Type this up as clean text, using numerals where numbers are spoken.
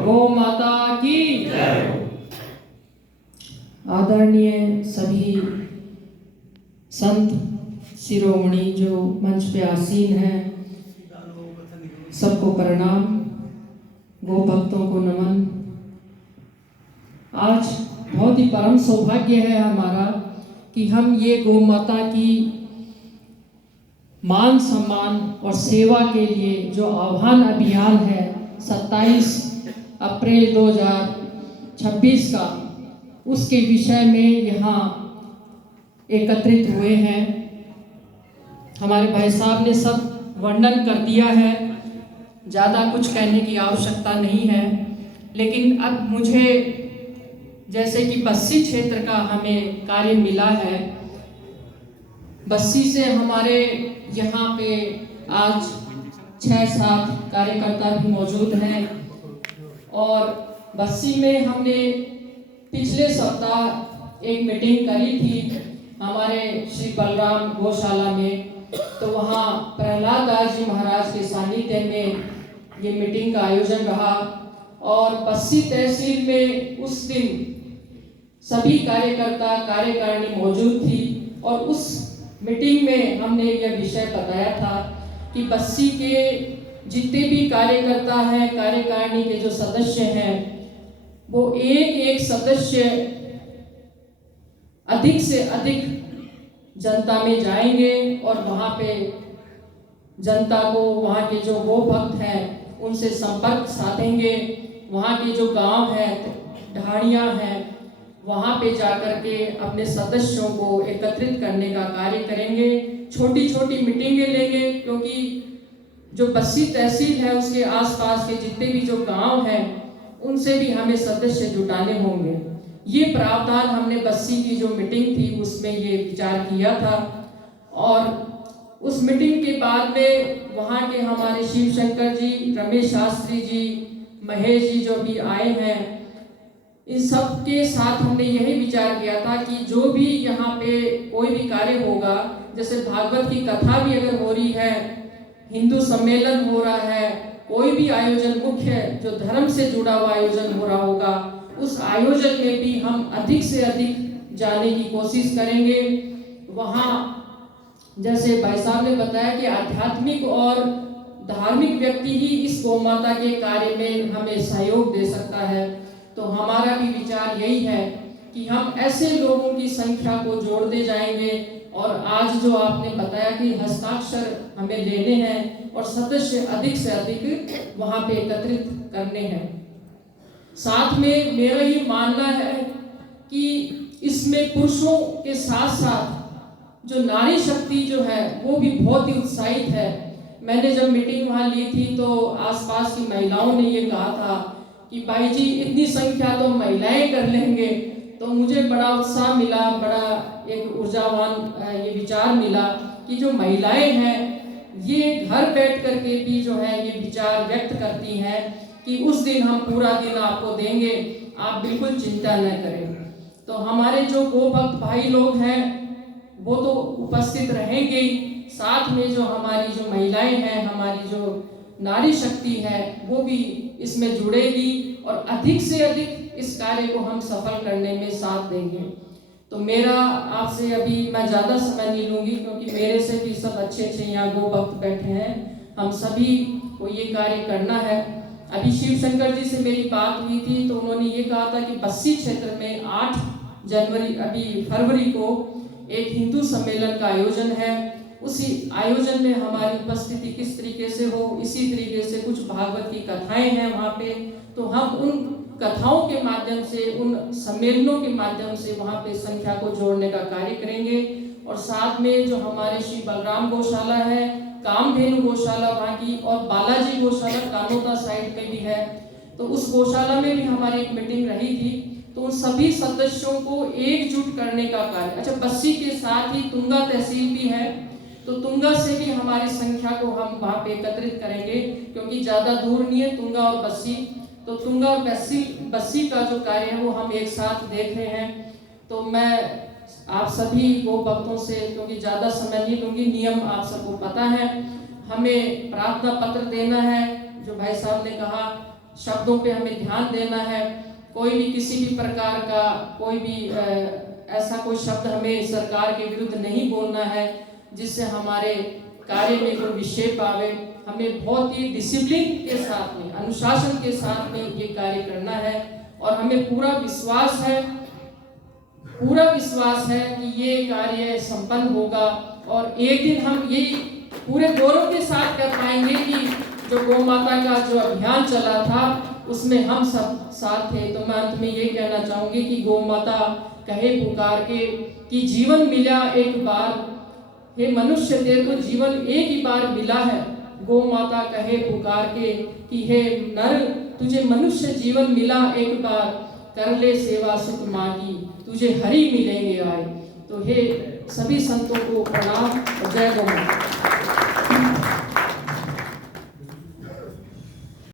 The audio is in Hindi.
गौ माता की जय। आदरणीय सभी संत शिरोमणि जो मंच पे आसीन हैं, सबको प्रणाम, गो भक्तों को नमन। आज बहुत ही परम सौभाग्य है हमारा कि हम ये गौ माता की मान सम्मान और सेवा के लिए जो आह्वान अभियान है 27 अप्रैल 2026 का, उसके विषय में यहाँ एकत्रित हुए हैं। हमारे भाई साहब ने सब वर्णन कर दिया है, ज़्यादा कुछ कहने की आवश्यकता नहीं है। लेकिन अब मुझे जैसे कि बस्सी क्षेत्र का हमें कार्य मिला है, बस्सी से हमारे यहाँ पे आज 6-7 कार्यकर्ता भी मौजूद हैं और बस्सी में हमने पिछले सप्ताह एक मीटिंग करी थी हमारे श्री बलराम गौशाला में। तो वहाँ प्रहलाद दास जी महाराज के सानिध्य में ये मीटिंग का आयोजन रहा और बस्सी तहसील में उस दिन सभी कार्यकर्ता कार्यकारिणी मौजूद थी और उस मीटिंग में हमने यह विषय बताया था कि बस्सी के जितने भी कार्यकर्ता हैं, कार्यकारिणी के जो सदस्य हैं, वो एक एक सदस्य अधिक से अधिक जनता में जाएंगे और वहाँ पे जनता को, वहाँ के जो गो भक्त हैं उनसे संपर्क साधेंगे। वहाँ के जो गांव हैं, ढाणियाँ हैं, वहाँ पे जाकर के अपने सदस्यों को एकत्रित करने का कार्य करेंगे। छोटी छोटी मीटिंगें लेंगे क्योंकि जो बस्सी तहसील है उसके आसपास के जितने भी जो गांव हैं उनसे भी हमें सदस्य जुटाने होंगे। ये प्रावधान हमने बस्सी की जो मीटिंग थी उसमें ये विचार किया था और उस मीटिंग के बाद में वहाँ के हमारे शिव शंकर जी, रमेश शास्त्री जी, महेश जी जो भी आए हैं, इन सब के साथ हमने यही विचार किया था कि जो भी यहाँ पे कोई भी कार्य होगा, जैसे भागवत की कथा भी अगर हो रही है, हिंदू सम्मेलन हो रहा है, कोई भी आयोजन मुख्य जो धर्म से जुड़ा हुआ आयोजन हो रहा होगा, उस आयोजन में भी हम अधिक से अधिक जाने की कोशिश करेंगे। वहाँ जैसे भाई साहब ने बताया कि आध्यात्मिक और धार्मिक व्यक्ति ही इस गौ माता के कार्य में हमें सहयोग दे सकता है। तो हमारा भी विचार यही है कि हम ऐसे लोगों की संख्या को जोड़ते जाएंगे और आज जो आपने बताया कि हस्ताक्षर हमें लेने हैं और सदस्य अधिक से अधिक वहाँ पे एकत्रित करने हैं। साथ में मेरा ये मानना है कि इसमें पुरुषों के साथ साथ जो नारी शक्ति जो है वो भी बहुत ही उत्साहित है। मैंने जब मीटिंग वहाँ ली थी तो आसपास की महिलाओं ने ये कहा था कि भाई जी इतनी संख्या तो महिलाएं कर लेंगे। तो मुझे बड़ा उत्साह मिला, बड़ा एक ऊर्जावान ये विचार मिला कि जो महिलाएं हैं ये घर बैठ करके भी जो है ये विचार व्यक्त करती हैं कि उस दिन हम पूरा दिन आपको देंगे, आप बिल्कुल चिंता न करें। तो हमारे जो गो भक्त भाई लोग हैं वो तो उपस्थित रहेंगे, साथ में जो हमारी जो महिलाएं हैं, हमारी जो नारी शक्ति है वो भी इसमें जुड़ेगी और अधिक से अधिक इस कार्य को हम सफल करने में साथ देंगे। तो मेरा आपसे अभी मैं ज़्यादा समय नहीं लूँगी क्योंकि मेरे से भी सब अच्छे अच्छे यहाँ गो भक्त बैठे हैं, हम सभी को ये कार्य करना है। अभी शिव शंकर जी से मेरी बात हुई थी तो उन्होंने ये कहा था कि बस्सी क्षेत्र में 8 जनवरी अभी फरवरी को एक हिंदू सम्मेलन का आयोजन है। उसी आयोजन में हमारी उपस्थिति किस तरीके से हो, इसी तरीके से कुछ भागवत की कथाएं हैं वहाँ पे, तो हम उन कथाओं के माध्यम से, उन सम्मेलनों के माध्यम से वहाँ पे संख्या को जोड़ने का कार्य करेंगे। और साथ में जो हमारे श्री बलराम गौशाला है, कामधेनु गौशाला वहाँ की और बालाजी गौशाला कानोता साइड में भी है, तो उस गौशाला में भी हमारी एक मीटिंग रही थी। तो उन सभी सदस्यों को एकजुट करने का कार्य, अच्छा बस्सी के साथ ही तुंगा तहसील भी है, तो तुंगा से भी हमारी संख्या को हम वहाँ पे एकत्रित करेंगे क्योंकि ज़्यादा दूर नहीं है तुंगा और बस्सी। तो तुंगा और बस्सी का जो कार्य है वो हम एक साथ देख रहे हैं। तो मैं आप सभी गो भक्तों से, क्योंकि ज़्यादा समय नहीं लूँगी, नियम आप सबको पता है, हमें प्रार्थना पत्र देना है। जो भाई साहब ने कहा शब्दों पे हमें ध्यान देना है। कोई भी किसी भी प्रकार का कोई भी ऐसा कोई शब्द हमें सरकार के विरुद्ध नहीं बोलना है जिससे हमारे कार्य में कोई विक्षेप आवे। हमें बहुत ही डिसिप्लिन के साथ में, अनुशासन के साथ में ये कार्य करना है और हमें पूरा विश्वास है कि ये कार्य संपन्न होगा और एक दिन हम ये पूरे गौरव के साथ कर पाएंगे कि जो गौ माता का जो अभियान चला था उसमें हम सब साथ थे। तो मैं अंत में ये कहना चाहूंगी कि गौ माता कहे पुकार के कि जीवन मिला एक बार, हे मनुष्य तेरे को जीवन एक ही बार मिला है। गौ माता कहे पुकार के कि हे नर तुझे मनुष्य जीवन मिला एक बार, कर ले सेवा सुख मांगी तुझे हरि मिलेंगे आए। तो हे सभी संतों को प्रणाम और जय गौ माता।